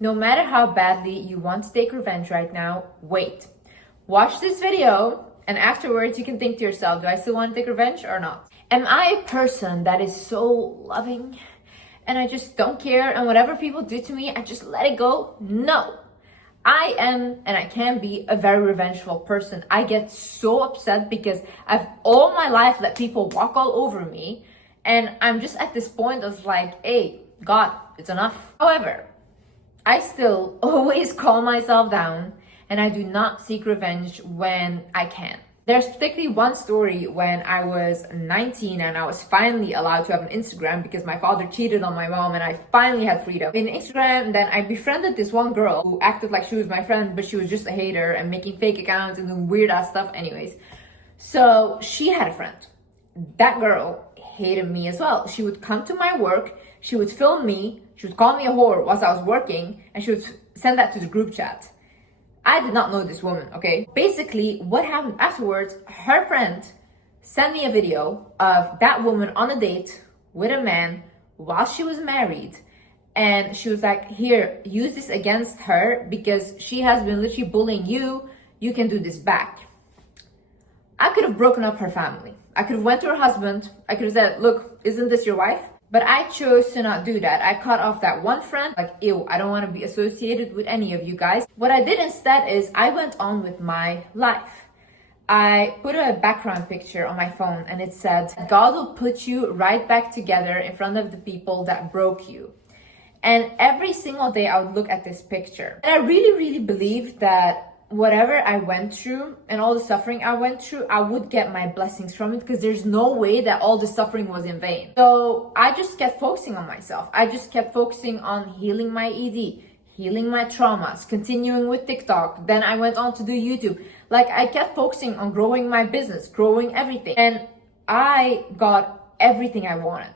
No matter how badly you want to take revenge right now, wait. Watch this video and afterwards you can think to yourself, do I still want to take revenge or not? Am I a person that is so loving and I just don't care and whatever people do to me, I just let it go? No. I am and I can be a very revengeful person. I get so upset because I've all my life let people walk all over me and I'm just at this point of like, hey, God, it's enough. However, I still always calm myself down and I do not seek revenge when I can. There's particularly one story when I was 19 and I was finally allowed to have an Instagram because my father cheated on my mom and I finally had freedom. In Instagram, then I befriended this one girl who acted like she was my friend, but she was just a hater and making fake accounts and doing weird ass stuff anyways. So she had a friend. That girl hated me as well. She would come to my work, she would film me, she would call me a whore whilst I was working, and she would send that to the group chat. I did not know this woman, okay? Basically, what happened afterwards, her friend sent me a video of that woman on a date with a man while she was married. And she was like, here, use this against her because she has been literally bullying you. You can do this back. I could have broken up her family. I could have went to her husband. I could have said, look, isn't this your wife? But I chose to not do that. I cut off that one friend, like, ew, I don't want to be associated with any of you guys. What I did instead is I went on with my life. I put a background picture on my phone and it said, God will put you right back together in front of the people that broke you. And every single day I would look at this picture. And I really believed that whatever I went through and all the suffering I went through, I would get my blessings from it because there's no way that all the suffering was in vain. So I just kept focusing on myself. I just kept focusing on healing my ED, healing my traumas, continuing with TikTok. Then I went on to do YouTube. Like I kept focusing on growing my business, growing everything. And I got everything I wanted.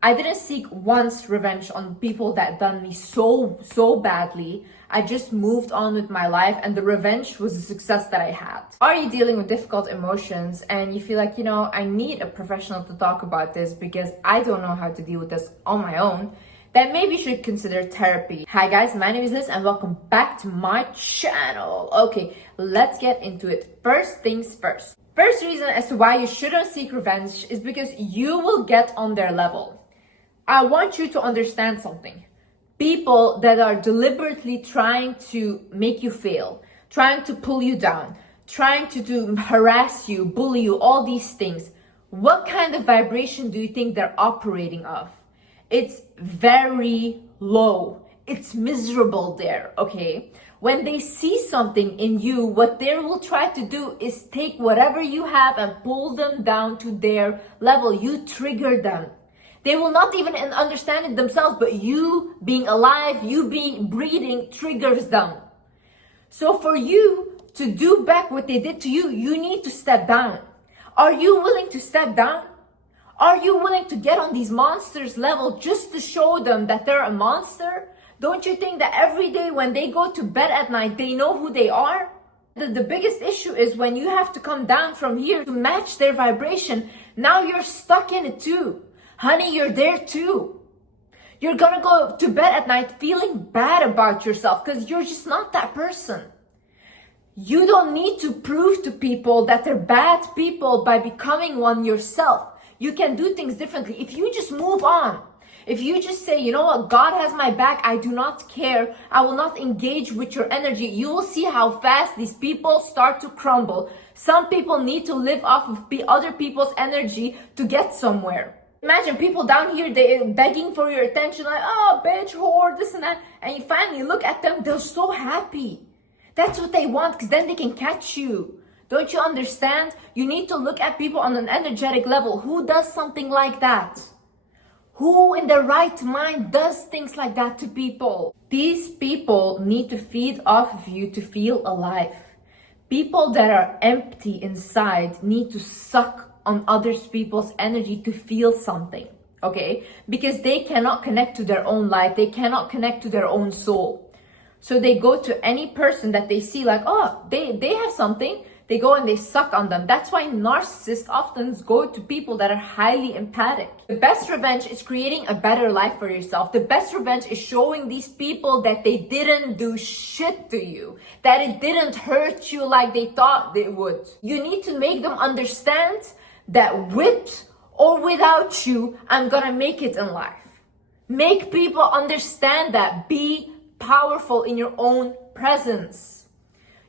I didn't seek once revenge on people that done me so badly. I just moved on with my life and the revenge was a success that I had. Are you dealing with difficult emotions and you feel like, you know, I need a professional to talk about this because I don't know how to deal with this on my own? Then maybe you should consider therapy. Hi guys, my name is Liz and welcome back to my channel. Okay, let's get into it. First things first. First reason as to why you shouldn't seek revenge is because you will get on their level. I want you to understand something. People that are deliberately trying to make you fail, trying to pull you down, trying to harass you, bully you, all these things. What kind of vibration do you think they're operating off? It's very low. It's miserable there, okay? When they see something in you, what they will try to do is take whatever you have and pull them down to their level. You trigger them. They will not even understand it themselves, but you being alive, you being breathing triggers them. So for you to do back what they did to you, you need to step down. Are you willing to step down? Are you willing to get on these monsters level just to show them that they're a monster? Don't you think that every day when they go to bed at night, they know who they are? The biggest issue is when you have to come down from here to match their vibration. Now you're stuck in it too. Honey, you're there too. You're gonna go to bed at night feeling bad about yourself because you're just not that person. You don't need to prove to people that they're bad people by becoming one yourself. You can do things differently. If you just move on, if you just say, you know what, God has my back, I do not care, I will not engage with your energy, you will see how fast these people start to crumble. Some people need to live off of other people's energy to get somewhere. Imagine people down here, they're begging for your attention, like, oh, bitch, whore, this and that. And you finally look at them, they're so happy. That's what they want, because then they can catch you. Don't you understand? You need to look at people on an energetic level. Who does something like that? Who in their right mind does things like that to people? These people need to feed off of you to feel alive. People that are empty inside need to suck on other people's energy to feel something, okay? Because they cannot connect to their own life. They cannot connect to their own soul. So they go to any person that they see like, oh, they have something. They go and they suck on them. That's why narcissists often go to people that are highly empathic. The best revenge is creating a better life for yourself. The best revenge is showing these people that they didn't do shit to you, that it didn't hurt you like they thought they would. You need to make them understand that with or without you, I'm gonna make it in life. Make people understand that. Be powerful in your own presence.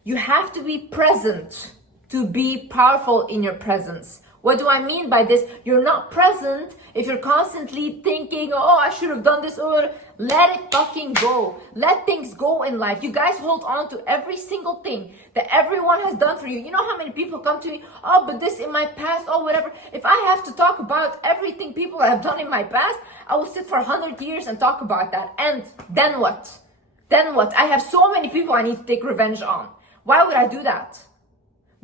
You have to be present to be powerful in your presence. What do I mean by this? You're not present if you're constantly thinking, oh, I should have done this, or let it fucking go. Let things go in life. You guys hold on to every single thing that everyone has done for you. You know how many people come to me, oh, but this in my past, oh, whatever. If I have to talk about everything people have done in my past, I will sit for 100 years and talk about that. And then what? Then what? I have so many people I need to take revenge on. Why would I do that?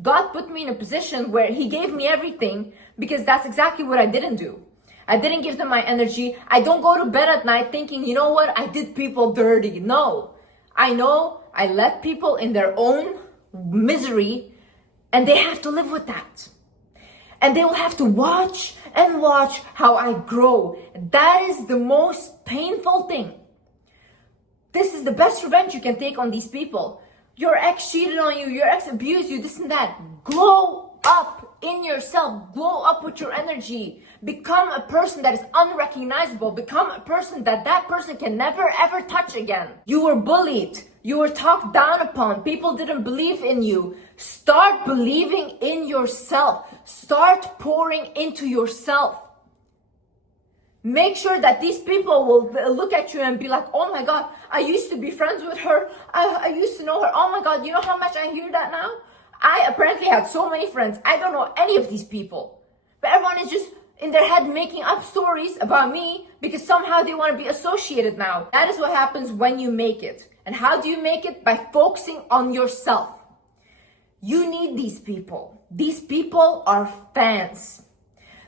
God put me in a position where He gave me everything because that's exactly what I didn't do. I didn't give them my energy. I don't go to bed at night thinking, you know what, I did people dirty. No. I know I let people in their own misery and they have to live with that. And they will have to watch and watch how I grow. That is the most painful thing. This is the best revenge you can take on these people. Your ex cheated on you, your ex abused you, this and that. Glow up in yourself. Glow up with your energy. Become a person that is unrecognizable. Become a person that person can never ever touch again. You were bullied. You were talked down upon. People didn't believe in you. Start believing in yourself. Start pouring into yourself. Make sure that these people will look at you and be like, oh my God, I used to be friends with her. I used to know her. Oh my God, you know how much I hear that now? I apparently had so many friends. I don't know any of these people. But everyone is just in their head making up stories about me because somehow they want to be associated now. That is what happens when you make it. And how do you make it? By focusing on yourself. You need these people. These people are fans.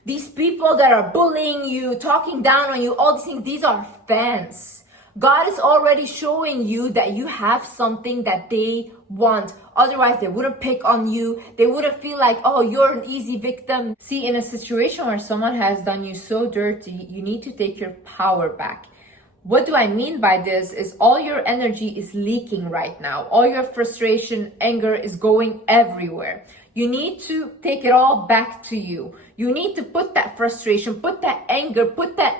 These people that are bullying you, talking down on you, all these things, these are fans. God is already showing you that you have something that they want. Otherwise, they wouldn't pick on you. They wouldn't feel like, oh, you're an easy victim. See, in a situation where someone has done you so dirty, you need to take your power back. What do I mean by this is all your energy is leaking right now. All your frustration, anger is going everywhere. You need to take it all back to you. You need to put that frustration, put that anger, put that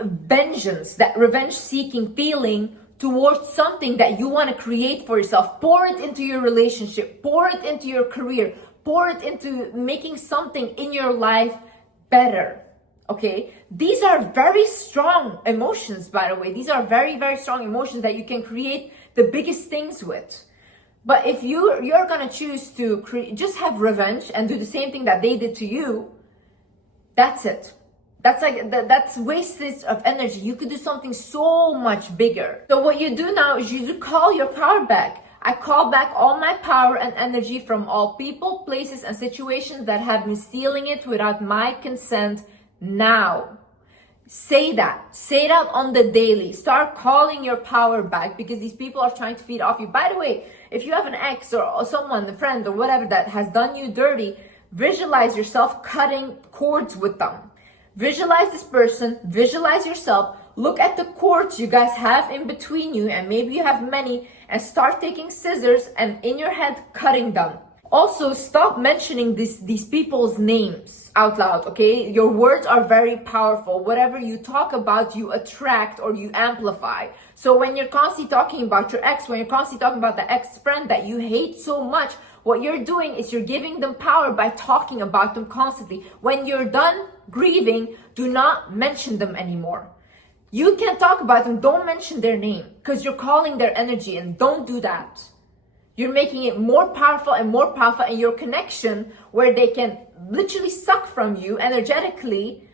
vengeance, that revenge-seeking feeling towards something that you want to create for yourself. Pour it into your relationship. Pour it into your career. Pour it into making something in your life better. Okay? These are very strong emotions, by the way. These are very, very strong emotions that you can create the biggest things with. But if you're gonna choose to just have revenge and do the same thing that they did to you, that's it. That's wastage of energy. You could do something so much bigger. So what you do now is you call your power back. I call back all my power and energy from all people, places, and situations that have been stealing it without my consent now. Say that. Say that on the daily. Start calling your power back because these people are trying to feed off you. By the way, if you have an ex or someone, a friend or whatever that has done you dirty, visualize yourself cutting cords with them. Visualize this person, visualize yourself, look at the cords you guys have in between you, and maybe you have many, and start taking scissors and in your head cutting them. Also, stop mentioning these people's names out loud, okay? Your words are very powerful. Whatever you talk about, you attract or you amplify. So when you're constantly talking about your ex, when you're constantly talking about the ex-friend that you hate so much, what you're doing is you're giving them power by talking about them constantly. When you're done grieving, do not mention them anymore. You can talk about them, don't mention their name because you're calling their energy, and don't do that. You're making it more powerful, and your connection where they can literally suck from you energetically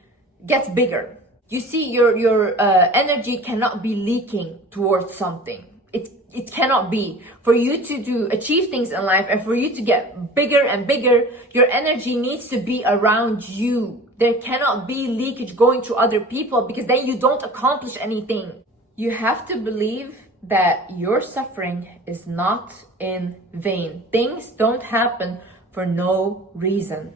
gets bigger. You see, your energy cannot be leaking towards something. It cannot be. For you to achieve things in life and for you to get bigger and bigger, your energy needs to be around you. There cannot be leakage going to other people because then you don't accomplish anything. You have to believe that your suffering is not in vain. Things don't happen for no reason.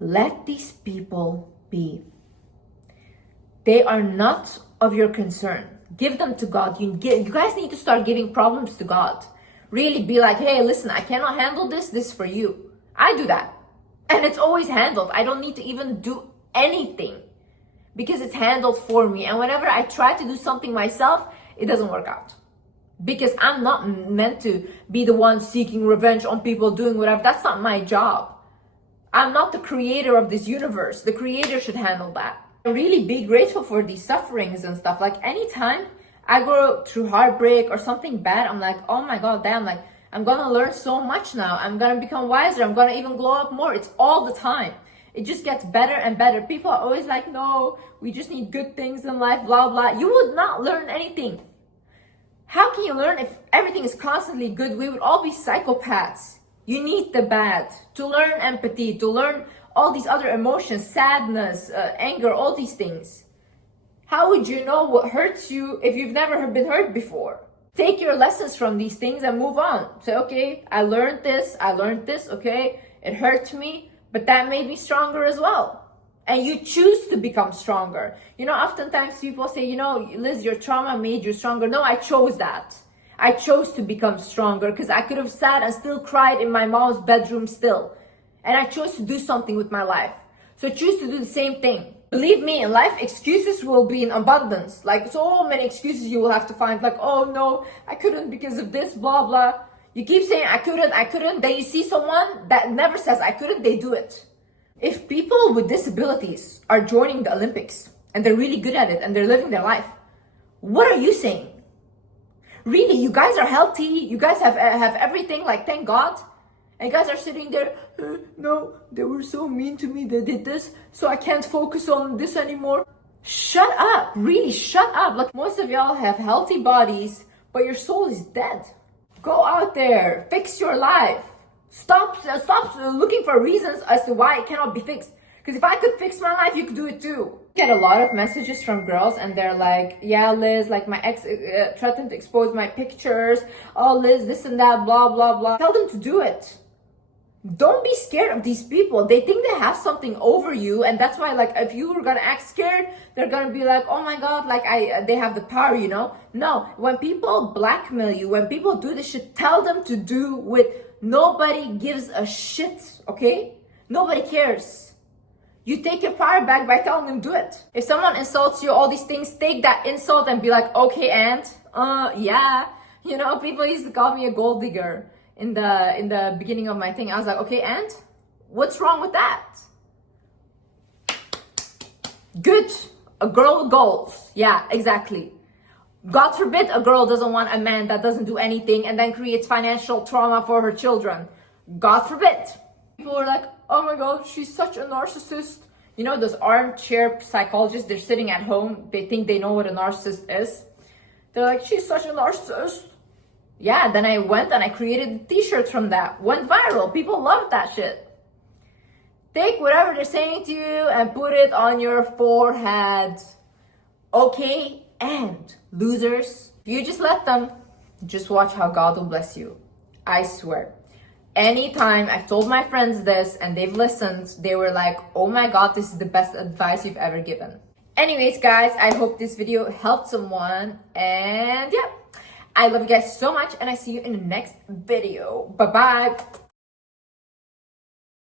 Let these people be. They are not of your concern. Give them to God. You guys need to start giving problems to God. Really be like, hey, listen, I cannot handle this. This is for you. I do that. And it's always handled. I don't need to even do anything because it's handled for me. And whenever I try to do something myself, it doesn't work out. Because I'm not meant to be the one seeking revenge on people doing whatever. That's not my job. I'm not the creator of this universe. The creator should handle that. Really be grateful for these sufferings and stuff. Like anytime I go through heartbreak or something bad, I'm like, oh my God, damn, like I'm gonna learn so much now. I'm gonna become wiser. I'm gonna even glow up more. It's all the time. It just gets better and better. People are always like, no, we just need good things in life, blah, blah. You would not learn anything. How can you learn if everything is constantly good? We would all be psychopaths. You need the bad to learn empathy, to learn all these other emotions, sadness, anger, all these things. How would you know what hurts you if you've never been hurt before? Take your lessons from these things and move on. Say, okay, I learned this, okay, it hurt me, but that made me stronger as well. And you choose to become stronger. You know, oftentimes people say, you know, Liz, your trauma made you stronger. No, I chose that. I chose to become stronger because I could have sat and still cried in my mom's bedroom still. And I chose to do something with my life. So choose to do the same thing. Believe me, in life, excuses will be in abundance. Like so many excuses you will have to find. Like, oh no, I couldn't because of this, blah, blah. You keep saying, I couldn't. Then you see someone that never says, I couldn't, they do it. If people with disabilities are joining the Olympics and they're really good at it and they're living their life, what are you saying? Really, you guys are healthy. You guys have everything, like, thank God. And you guys are sitting there, no, they were so mean to me, they did this, so I can't focus on this anymore. Shut up, really, shut up. Like, most of y'all have healthy bodies, but your soul is dead. Go out there, fix your life. Stop looking for reasons as to why it cannot be fixed. Because if I could fix my life, you could do it too. I get a lot of messages from girls and they're like, yeah, Liz, like my ex threatened to expose my pictures. Oh, Liz, this and that, blah, blah, blah. Tell them to do it. Don't be scared of these people. They think they have something over you, and that's why, like, if you were gonna act scared, they're gonna be like, oh my God, like they have the power, you know? No, when people blackmail you, when people do this shit, tell them to do with nobody gives a shit, okay? Nobody cares. You take your power back by telling them do it. If someone insults you, all these things, take that insult and be like, okay, and yeah, you know, people used to call me a gold digger. In the beginning of my thing, I was like, okay, and what's wrong with that? Good, a girl with goals. Yeah, exactly. God forbid a girl doesn't want a man that doesn't do anything and then creates financial trauma for her children. God forbid. People are like, oh my God, she's such a narcissist. You know, those armchair psychologists, they're sitting at home, they think they know what a narcissist is. They're like, she's such a narcissist. Yeah, then I went and I created t-shirts from that. Went viral. People loved that shit. Take whatever they're saying to you and put it on your forehead. Okay, and losers, if you just let them, just watch how God will bless you. I swear. Anytime I've told my friends this and they've listened, they were like, oh my God, this is the best advice you've ever given. Anyways, guys, I hope this video helped someone. And yeah. I love you guys so much, and I see you in the next video. Bye-bye.